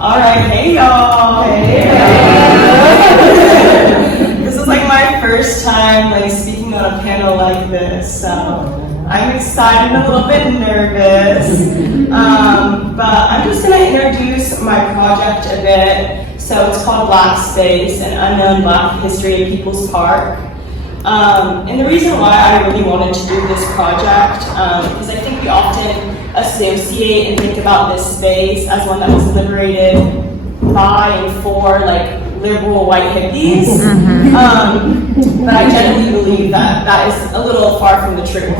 All right, hey y'all. Hey. This is like my first time like speaking on a panel like this, so I'm excited and a little bit nervous. But I'm just gonna introduce my project a bit. So it's called Black Space, an unknown Black history of People's Park. And the reason why I really wanted to do this project, because I think we often associate and think about this space as one that was liberated by and for like liberal white hippies. But I genuinely believe that that is a little far from the truth.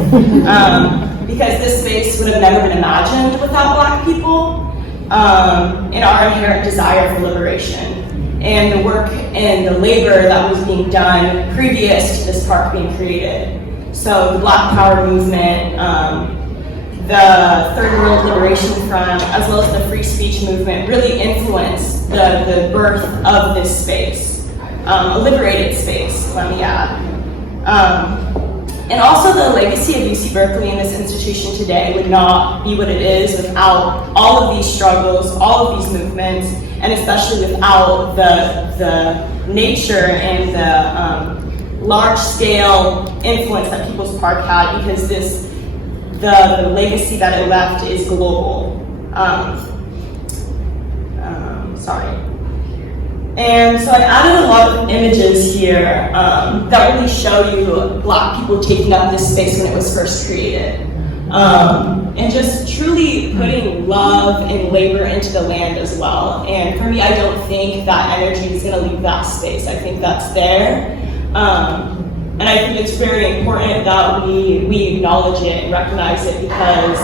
Because this space would have never been imagined without Black people and our inherent desire for liberation. And the work and the labor that was being done previous to this park being created. So the Black Power movement, the Third World Liberation Front, as well as the free speech movement really influenced the birth of this space, a liberated space, let me add. And also the legacy of UC Berkeley and this institution today would not be what it is without all of these struggles, all of these movements, and especially without the nature and the large-scale influence that People's Park had, because the legacy that it left is global. And so I added a lot of images here that really show you Black people taking up this space when it was first created. And just truly putting love and labor into the land as well. And for me, I don't think that energy is gonna leave that space. I think that's there. And I think it's very important that we acknowledge it and recognize it, because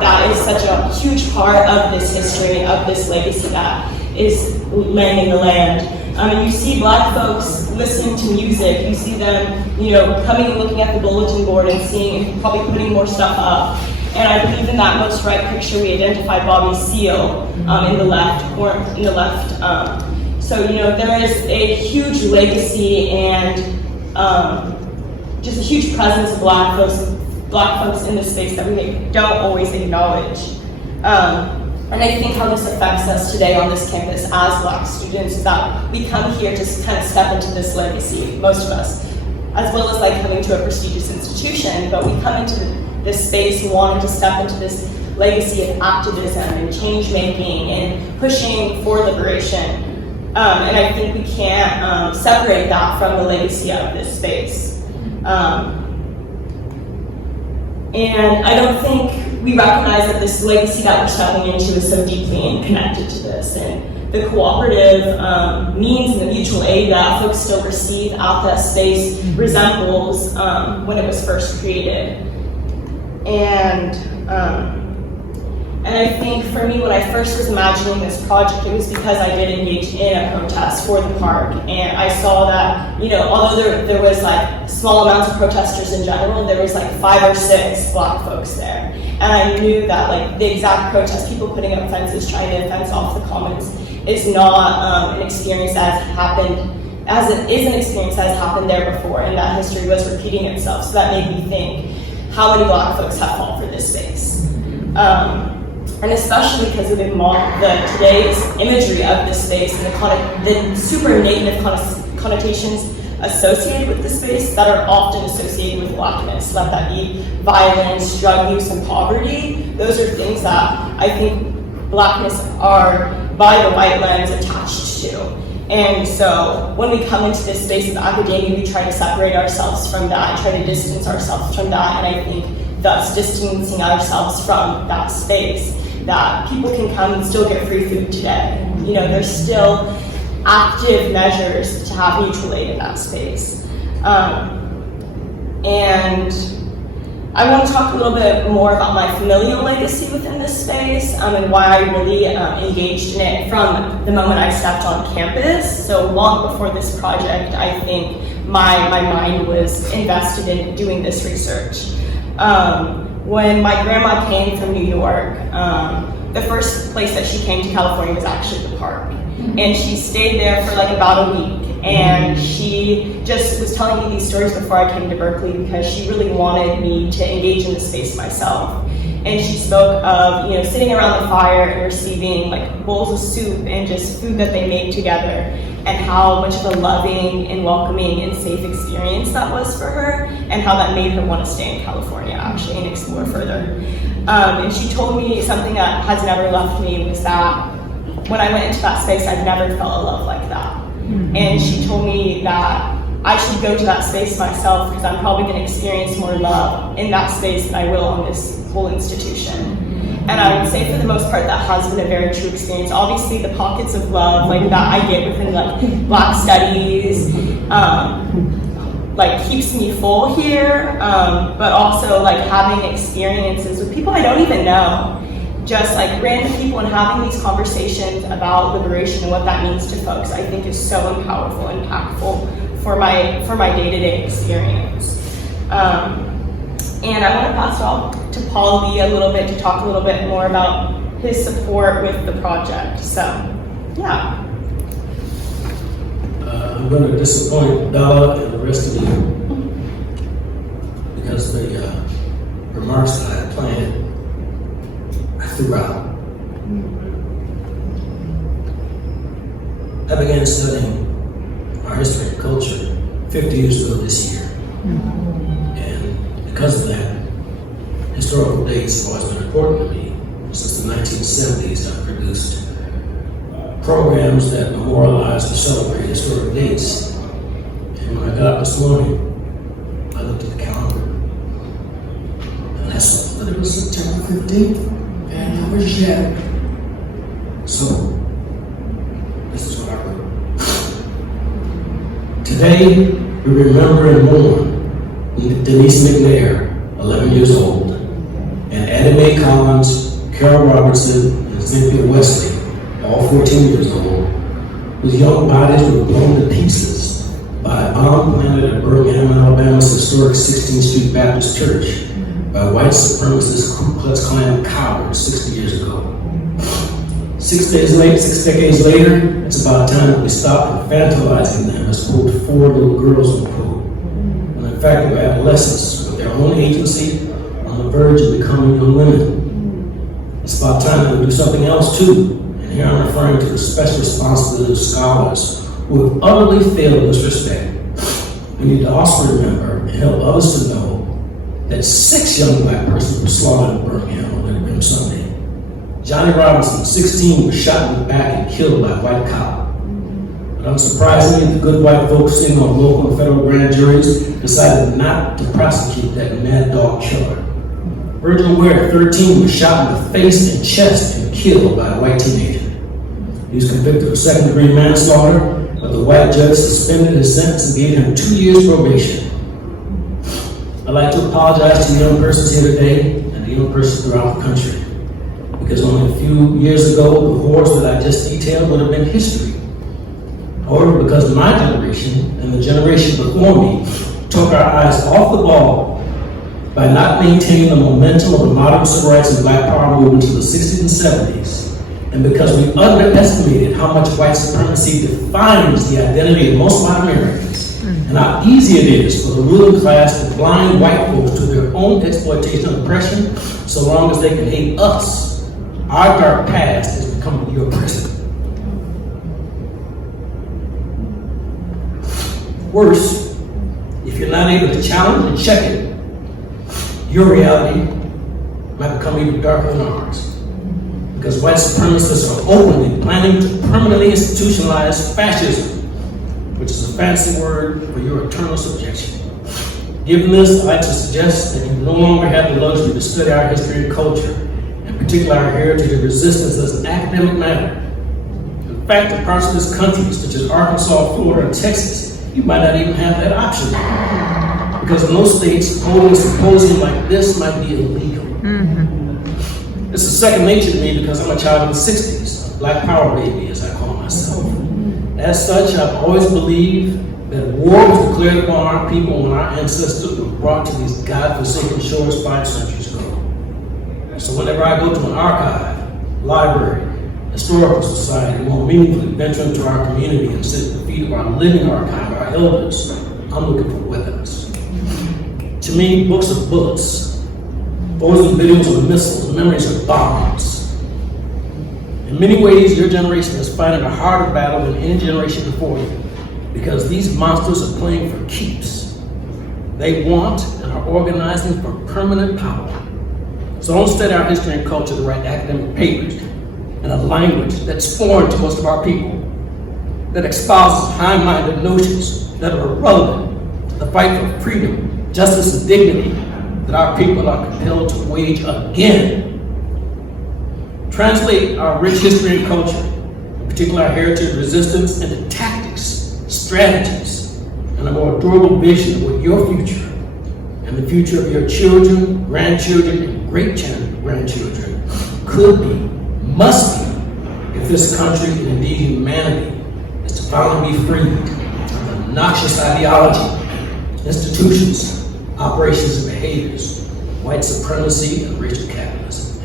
that is such a huge part of this history and of this legacy that is landing the land. And you see Black folks listening to music, you see them, coming and looking at the bulletin board and seeing and probably putting more stuff up. And I believe in that most right picture we identified Bobby Seale in the left. So there is a huge legacy and just a huge presence of Black folks in this space that we don't always acknowledge. And I think how this affects us today on this campus as Black students is that we come here to kind of step into this legacy, most of us, as well as like coming to a prestigious institution, but we come into this space wanting to step into this legacy of activism and change making and pushing for liberation. And I think we can't separate that from the legacy of this space. And I don't think we recognize that this legacy that we're stepping into is so deeply connected to this. And the cooperative means and the mutual aid that folks still receive at that space resembles when it was first created. And I think for me, when I first was imagining this project, it was because I did engage in a protest for the park. And I saw that, although there was like small amounts of protesters in general, there was like 5 or 6 Black folks there. And I knew that like the exact protest, people putting up fences, trying to fence off the commons, is not an experience as it is an experience that has happened there before, and that history was repeating itself. So that made me think, how many Black folks have fought for this space? And especially because of today's imagery of this space and the super negative connotations associated with this space that are often associated with Blackness, let that be violence, drug use, and poverty. Those are things that I think Blackness are, by the white lens, attached to. And so when we come into this space of academia, we try to separate ourselves from that, try to distance ourselves from that, and I think thus distancing ourselves from that space, that people can come and still get free food today. There's still active measures to have mutual aid in that space. And I want to talk a little bit more about my familial legacy within this space and why I really engaged in it from the moment I stepped on campus. So long before this project, I think my mind was invested in doing this research. When my grandma came from New York, the first place that she came to California was actually the park. And she stayed there for like about a week. And she just was telling me these stories before I came to Berkeley because she really wanted me to engage in the space myself. And she spoke of, sitting around the fire and receiving like bowls of soup and just food that they made together, and how much of a loving and welcoming and safe experience that was for her, and how that made her want to stay in California actually and explore further. And she told me something that has never left me was that when I went into that space, I've never felt a love like that. And she told me that I should go to that space myself because I'm probably going to experience more love in that space than I will in this whole institution. And I would say for the most part that has been a very true experience. Obviously the pockets of love like that I get within like Black studies like keeps me full here, but also like having experiences with people I don't even know. Just like random people and having these conversations about liberation and what that means to folks, I think is so powerful and impactful for my day-to-day experience. And I want to pass it off to Paul Lee a little bit to talk a little bit more about his support with the project. So, yeah. I'm going to disappoint Bella and the rest of you because the remarks that I had planned, I threw out. I began studying our history and culture 50 years ago this year. And because of that, historical dates have always been important to me. Since the 1970s, I've produced programs that memorialize and celebrate historic dates. And when I got up this morning, I looked at the calendar, and I saw that it was September 15th, and I was shattered. So, this is what I wrote. Today, we remember and mourn Denise McNair, 11 years old, and Addie Mae Collins, Carol Robertson, and Cynthia Wesley, all 14 years old, whose young bodies were blown to pieces by a bomb planted at Birmingham, Alabama's historic 16th Street Baptist Church by white supremacist Ku Klux Klan cowards 60 years ago. 6 decades later, it's about time that we stop infantilizing them as, quote, 4 little girls, unquote. When in fact, they're adolescents with their own agency on the verge of becoming young women. It's about time that we do something else too. And here I'm referring to the special responsibility of scholars who have utterly failed in this respect. We need to also remember and help others to know that 6 young Black persons were slaughtered in Birmingham on Liberation Sunday. Johnny Robinson, 16, was shot in the back and killed by a white cop. But unsurprisingly, the good white folks sitting on local and federal grand juries decided not to prosecute that mad dog killer. Virgil Ware, 13, was shot in the face and chest and killed by a white teenager. He was convicted of second-degree manslaughter, but the white judge suspended his sentence and gave him 2 years probation. I'd like to apologize to the young persons here today and the young persons throughout the country, because only a few years ago, the horrors that I just detailed would have been history. However, because my generation and the generation before me took our eyes off the ball by not maintaining the momentum of the modern civil rights and Black power movement to the 60s and 70s, and because we underestimated how much white supremacy defines the identity of most white Americans, and how easy it is for the ruling class to blind white folks to their own exploitation and oppression, so long as they can hate us, our dark past has become your present. Worse, if you're not able to challenge and check it, your reality might become even darker than ours. Because white supremacists are openly planning to permanently institutionalize fascism, which is a fancy word for your eternal subjection. Given this, I'd like to suggest that you no longer have the luxury to study our history and culture, in particular our heritage of resistance as an academic matter. In fact, in parts of this country, such as Arkansas, Florida, and Texas, you might not even have that option. Because in those states, holding a symposium like this might be illegal. This is second nature to me because I'm a child of the 60s, a Black power baby, as I call myself. As such, I've always believed that war was declared upon our people when our ancestors were brought to these God-forsaken shores 5 centuries ago. So whenever I go to an archive, library, historical society, and more meaningfully venture into our community and sit at the feet of our living archive, our elders, I'm looking for weapons. To me, books are bullets. Those are videos of missiles, memories of bombs. In many ways, your generation is fighting a harder battle than any generation before you, because these monsters are playing for keeps. They want and are organizing for permanent power. So don't study our history and culture to write academic papers in a language that's foreign to most of our people, that espouses high-minded notions that are irrelevant to the fight for freedom, justice, and dignity that our people are compelled to wage again. Translate our rich history and culture, in particular our heritage of resistance, into tactics, strategies, and a more durable vision of what your future and the future of your children, grandchildren, and great-grandchildren could be, must be, if this country and indeed humanity is to finally be freed from the noxious ideology, institutions, operations, and behaviors, white supremacy, and racial capitalism.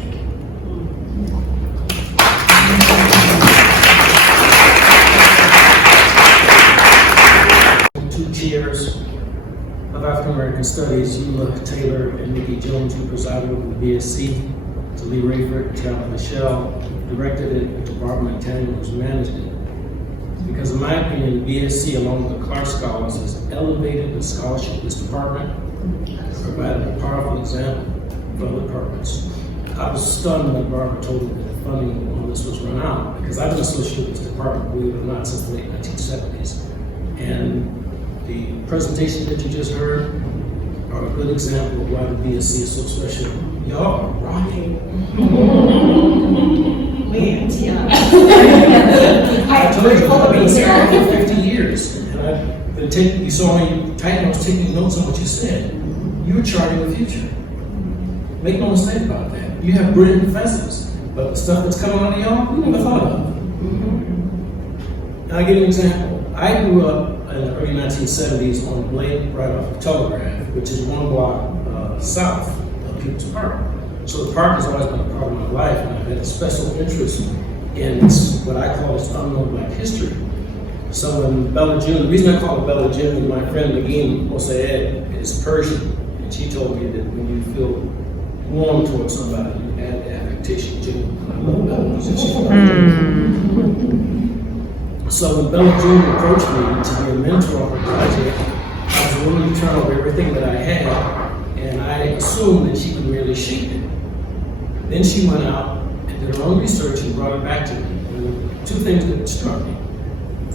Thank you. 2 chairs of African American Studies, Micah Khater and Nikki Jones, who presided over the BSc, to Lee Rayford, Chairman Michelle, directed it, and to Barbara McTaniel, who's managed it. Because in my opinion, the BSc, along with the Clark Scholars, has elevated the scholarship of this department, provided a powerful example for other departments. I was stunned when Barbara told me that the funding on this was run out, because I've been associated with this department, believe it or not, since the late 1970s. And the presentation that you just heard are a good example of why the BSc is so special. Y'all are rocking. I told you, I've been here for 50 years, and I've been taking, you saw me typing, I was taking notes on what you said. You're charting the future. Make no mistake about that. You have brilliant professors, but the stuff that's coming out of y'all, we never thought of it. And I'll give you an example. I grew up in the early 1970s on Blake, right off of Telegraph, which is 1 block south of People's Park. So the park has always been a part of my life, and I've had a special interest in what I call its unknown Black history. So when Bella June, the reason I call it Bella June, my friend Nagin Mosaed is Persian, and she told me that when you feel warm towards somebody, you add the affectation June. And I love Bella June. So when Bella June approached me to be a mentor for the project, I was willing to turn over everything that I had, and I assumed that she could merely shape it. Then she went out and did her own research and brought it back to me. And there were 2 things that struck me.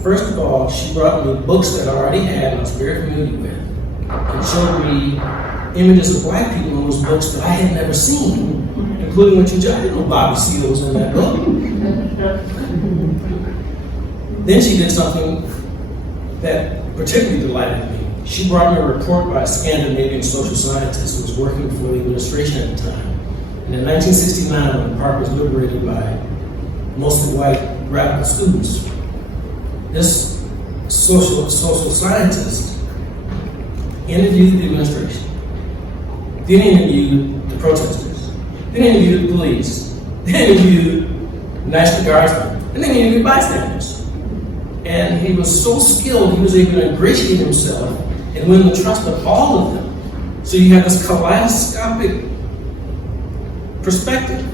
First of all, she brought me books that I already had and I was very familiar with, and showed me images of Black people in those books that I had never seen, including what you just, I didn't know Bobby Seale was in that book. Then she did something that particularly delighted me. She brought me a report by a Scandinavian social scientist who was working for the administration at the time. And in 1969, when the park was liberated by mostly white radical students, this social scientist interviewed the administration, then interviewed the protesters, then interviewed the police, then interviewed National Guardsmen, and then interviewed bystanders. And he was so skilled, he was able to ingratiate himself and win the trust of all of them. So you have this kaleidoscopic perspective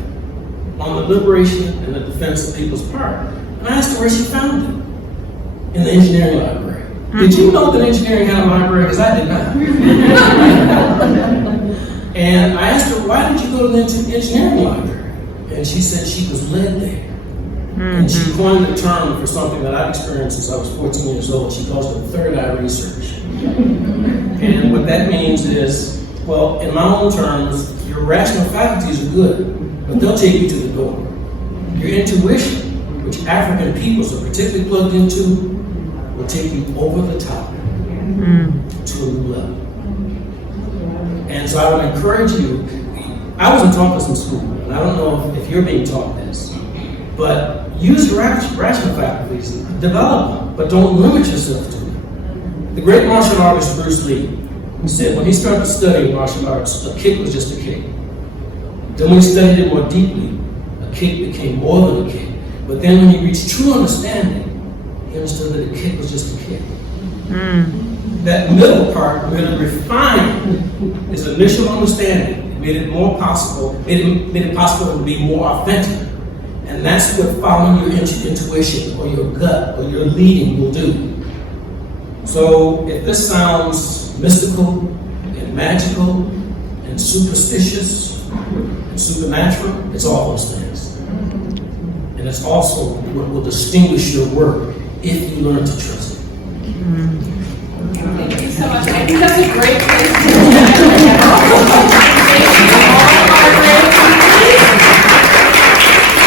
on the liberation and the defense of People's Park. And I asked her where she found it. In the engineering library. Did you know that engineering had a library? Because I did not. And I asked her, why did you go to the engineering library? And she said she was led there. And she coined the term for something that I've experienced since I was 14 years old. She calls it third eye research. And what that means is, well, in my own terms, your rational faculties are good, but they'll take you to the door. Your intuition, which African peoples are particularly plugged into, will take you over the top to a new level. And so I would encourage you, I wasn't taught this in school, and I don't know if you're being taught this, but use your rational faculties, develop them, but don't limit yourself to it. The great martial artist Bruce Lee said when he started studying martial arts, a kick was just a kick. Then when he studied it more deeply, a kick became more than a kick. But then when he reached true understanding, he understood that a kick was just a kick. That middle part, really refined his initial understanding, it made it more possible, made it possible to be more authentic. And that's what following your intuition or your gut or your leading will do. So if this sounds mystical and magical and superstitious and supernatural, it's all those things. And it's also what will distinguish your work if you learn to trust it. Thank you so much. I think that's a great place to